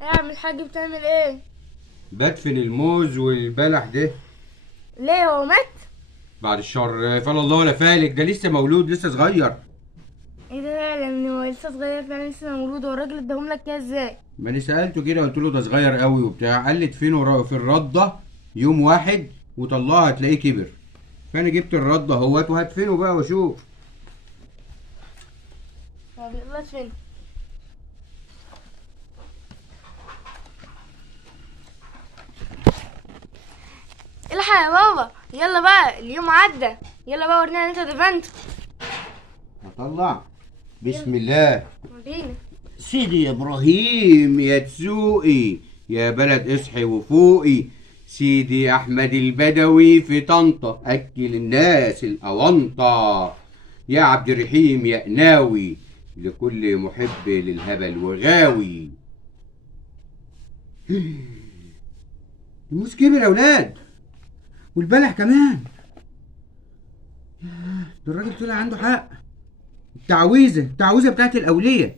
يا عم الحاج بتعمل ايه؟ بدفن الموز والبلح ده. ليه هو مات؟ بعد الشر، فلا الله ولا فالك، ده لسه مولود لسه صغير. ايه ده فعلا؟ هو لسه صغير فعلا، لسه مولود. هو الراجل اداهم لك كده ازاي؟ ما انا سالته كده قلت له ده صغير قوي وبتاع، قال لي ادفنه في الرده يوم واحد وطلعه هتلاقيه كبر. فانا جبت الرده اهوت وهدفنه بقى واشوف. ما بيقلص فين؟ الحق يا بابا، يلا بقى اليوم عدى. يلا بقى ورينا ان انت دفنت. هطلع. يلا بسم الله. ورينا. سيدي ابراهيم يا تسوقي، يا بلد اصحي وفوقي. سيدي احمد البدوي في طنطا اكل الناس الاونطه. يا عبد الرحيم يا قناوي، لكل محب للهبل وغاوي. الموز كبر يا اولاد، والبلح كمان. ده الراجل طلع عنده حق. التعويذه بتاعت الاوليه